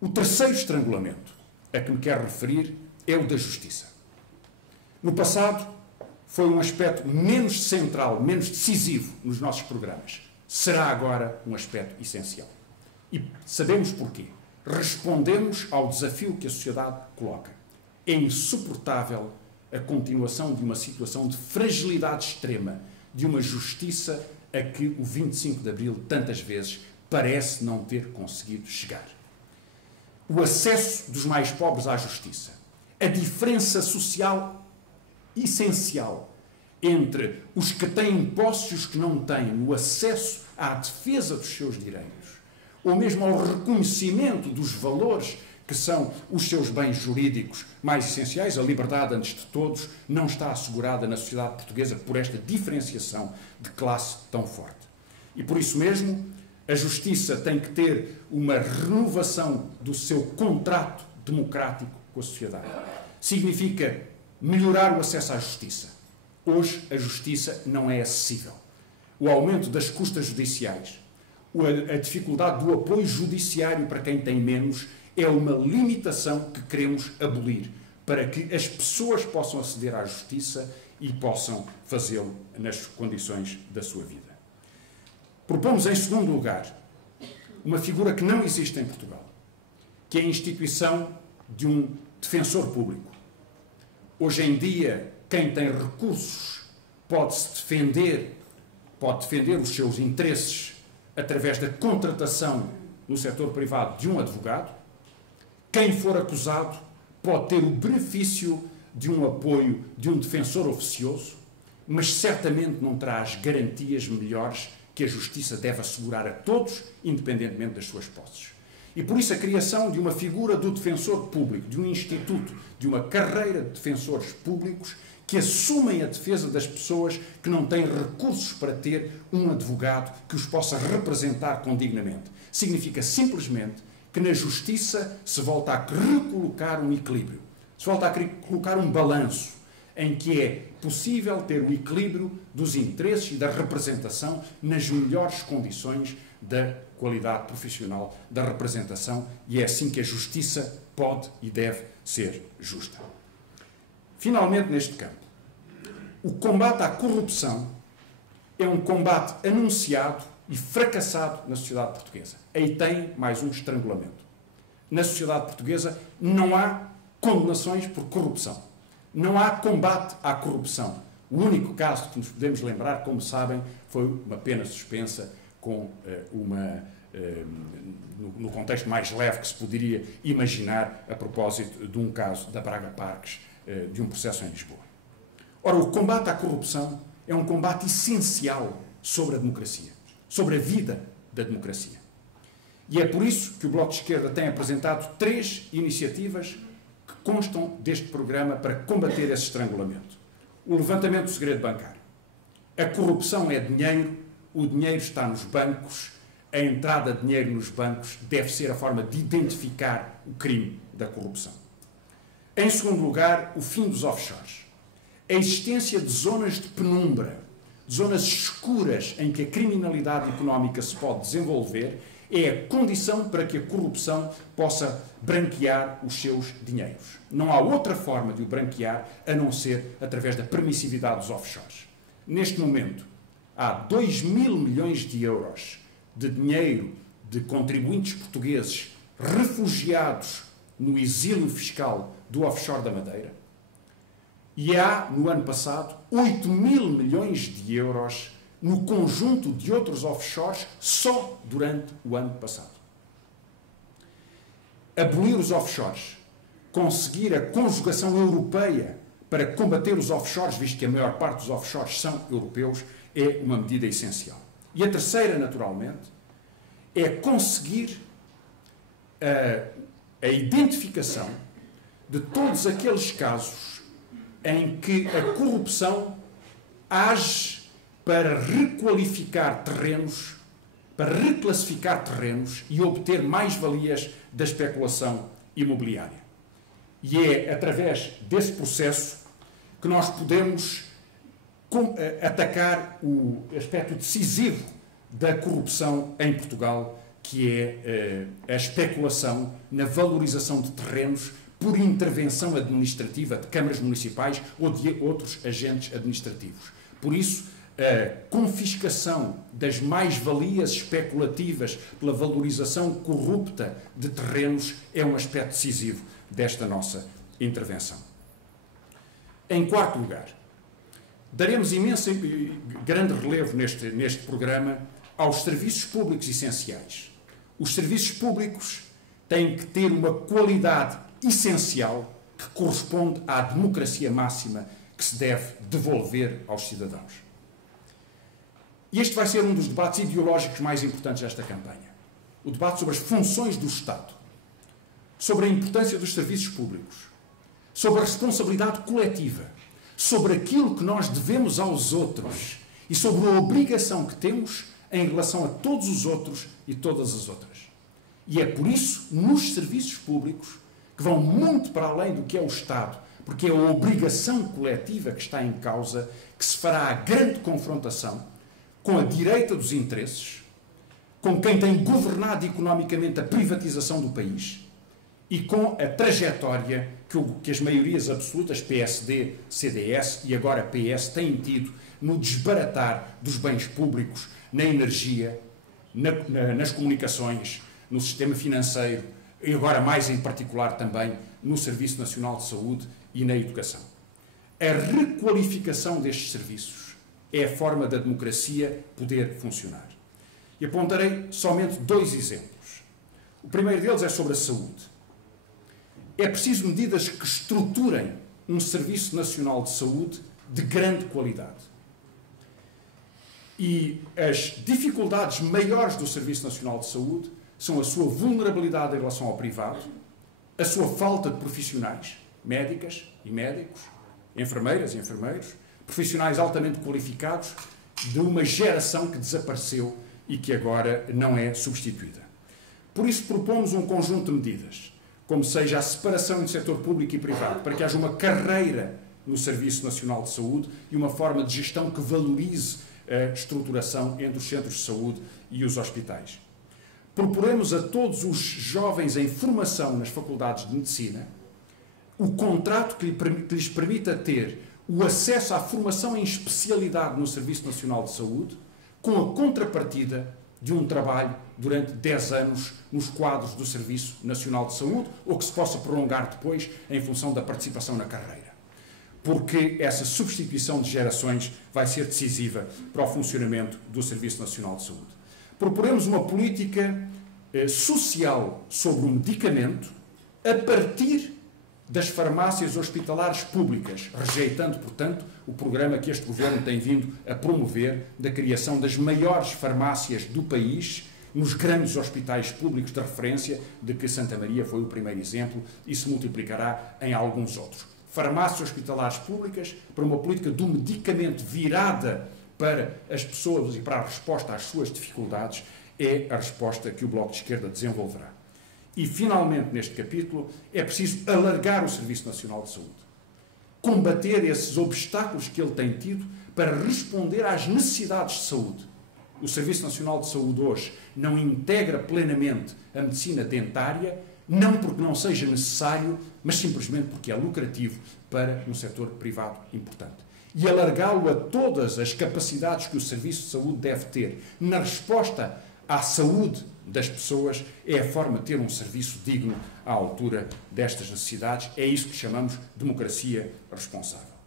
O terceiro estrangulamento a que me quero referir é o da justiça. No passado, foi um aspecto menos central, menos decisivo nos nossos programas. Será agora um aspecto essencial. E sabemos porquê. Respondemos ao desafio que a sociedade coloca. É insuportável a continuação de uma situação de fragilidade extrema, de uma justiça a que o 25 de Abril, tantas vezes, parece não ter conseguido chegar. O acesso dos mais pobres à justiça, a diferença social essencial entre os que têm posse e os que não têm, no acesso à defesa dos seus direitos, ou mesmo ao reconhecimento dos valores que são os seus bens jurídicos mais essenciais, a liberdade, antes de todos, não está assegurada na sociedade portuguesa por esta diferenciação de classe tão forte. E por isso mesmo, a justiça tem que ter uma renovação do seu contrato democrático com a sociedade. Significa melhorar o acesso à justiça. Hoje, a justiça não é acessível. O aumento das custas judiciais, a dificuldade do apoio judiciário para quem tem menos, é uma limitação que queremos abolir para que as pessoas possam aceder à justiça e possam fazê-lo nas condições da sua vida. Propomos, em segundo lugar, uma figura que não existe em Portugal, que é a instituição de um defensor público. Hoje em dia, quem tem recursos pode defender os seus interesses através da contratação no setor privado de um advogado. Quem for acusado pode ter o benefício de um apoio de um defensor oficioso, mas certamente não terá as garantias melhores que a justiça deve assegurar a todos, independentemente das suas posses. E por isso a criação de uma figura do defensor público, de um instituto, de uma carreira de defensores públicos que assumem a defesa das pessoas que não têm recursos para ter um advogado que os possa representar condignamente. Significa simplesmente que na justiça se volta a recolocar um equilíbrio, se volta a colocar um balanço em que é possível ter o equilíbrio dos interesses e da representação nas melhores condições da qualidade profissional da representação, e é assim que a justiça pode e deve ser justa. Finalmente, neste campo, o combate à corrupção é um combate anunciado e fracassado na sociedade portuguesa. Aí tem mais um estrangulamento. Na sociedade portuguesa não há condenações por corrupção. Não há combate à corrupção. O único caso que nos podemos lembrar, como sabem, foi uma pena suspensa com no contexto mais leve que se poderia imaginar a propósito de um caso da Braga Parques, de um processo em Lisboa. Ora, o combate à corrupção é um combate essencial sobre a democracia, sobre a vida da democracia. E é por isso que o Bloco de Esquerda tem apresentado 3 iniciativas que constam deste programa para combater esse estrangulamento. O levantamento do segredo bancário. A corrupção é dinheiro, o dinheiro está nos bancos, a entrada de dinheiro nos bancos deve ser a forma de identificar o crime da corrupção. Em segundo lugar, o fim dos offshores. A existência de zonas de penumbra, zonas escuras em que a criminalidade económica se pode desenvolver, é a condição para que a corrupção possa branquear os seus dinheiros. Não há outra forma de o branquear a não ser através da permissividade dos offshores. Neste momento, há 2.000 milhões de euros de dinheiro de contribuintes portugueses refugiados no exílio fiscal do offshore da Madeira. E há, no ano passado, 8.000 milhões de euros no conjunto de outros offshores só durante o ano passado. Abolir os offshores, conseguir a conjugação europeia para combater os offshores, visto que a maior parte dos offshores são europeus, é uma medida essencial. E a terceira, naturalmente, é conseguir a identificação de todos aqueles casos em que a corrupção age para requalificar terrenos, para reclassificar terrenos e obter mais-valias da especulação imobiliária. E é através desse processo que nós podemos atacar o aspecto decisivo da corrupção em Portugal, que é a especulação na valorização de terrenos por intervenção administrativa de câmaras municipais ou de outros agentes administrativos. Por isso, a confiscação das mais-valias especulativas pela valorização corrupta de terrenos é um aspecto decisivo desta nossa intervenção. Em quarto lugar, daremos imenso grande relevo neste programa aos serviços públicos essenciais. Os serviços públicos têm que ter uma qualidade essencial que corresponde à democracia máxima que se deve devolver aos cidadãos. E este vai ser um dos debates ideológicos mais importantes desta campanha. O debate sobre as funções do Estado, sobre a importância dos serviços públicos, sobre a responsabilidade coletiva, sobre aquilo que nós devemos aos outros e sobre a obrigação que temos em relação a todos os outros e todas as outras. E é por isso, nos serviços públicos, que vão muito para além do que é o Estado, porque é a obrigação coletiva que está em causa, que se fará a grande confrontação com a direita dos interesses, com quem tem governado economicamente a privatização do país e com a trajetória que as maiorias absolutas, PSD, CDS e agora PS, têm tido no desbaratar dos bens públicos, na energia, nas comunicações, no sistema financeiro e agora mais em particular também no Serviço Nacional de Saúde e na educação. A requalificação destes serviços é a forma da democracia poder funcionar. E apontarei somente dois exemplos. O primeiro deles é sobre a saúde. É preciso medidas que estruturem um Serviço Nacional de Saúde de grande qualidade. E as dificuldades maiores do Serviço Nacional de Saúde são a sua vulnerabilidade em relação ao privado, a sua falta de profissionais, médicas e médicos, enfermeiras e enfermeiros, profissionais altamente qualificados de uma geração que desapareceu e que agora não é substituída. Por isso propomos um conjunto de medidas, como seja a separação entre setor público e privado, para que haja uma carreira no Serviço Nacional de Saúde e uma forma de gestão que valorize a estruturação entre os centros de saúde e os hospitais. Proporemos a todos os jovens em formação nas faculdades de medicina o contrato que lhes permita ter o acesso à formação em especialidade no Serviço Nacional de Saúde, com a contrapartida de um trabalho durante 10 anos nos quadros do Serviço Nacional de Saúde, ou que se possa prolongar depois em função da participação na carreira. Porque essa substituição de gerações vai ser decisiva para o funcionamento do Serviço Nacional de Saúde. Proporemos uma política social sobre o medicamento a partir das farmácias hospitalares públicas, rejeitando, portanto, o programa que este Governo tem vindo a promover da criação das maiores farmácias do país nos grandes hospitais públicos de referência, de que Santa Maria foi o primeiro exemplo e se multiplicará em alguns outros. Farmácias hospitalares públicas para uma política do medicamento virada para as pessoas e para a resposta às suas dificuldades é a resposta que o Bloco de Esquerda desenvolverá. E, finalmente, neste capítulo, é preciso alargar o Serviço Nacional de Saúde. Combater esses obstáculos que ele tem tido para responder às necessidades de saúde. O Serviço Nacional de Saúde hoje não integra plenamente a medicina dentária, não porque não seja necessário, mas simplesmente porque é lucrativo para um setor privado importante. E alargá-lo a todas as capacidades que o Serviço de Saúde deve ter na resposta à saúde das pessoas é a forma de ter um serviço digno à altura destas necessidades. É isso que chamamos democracia responsável.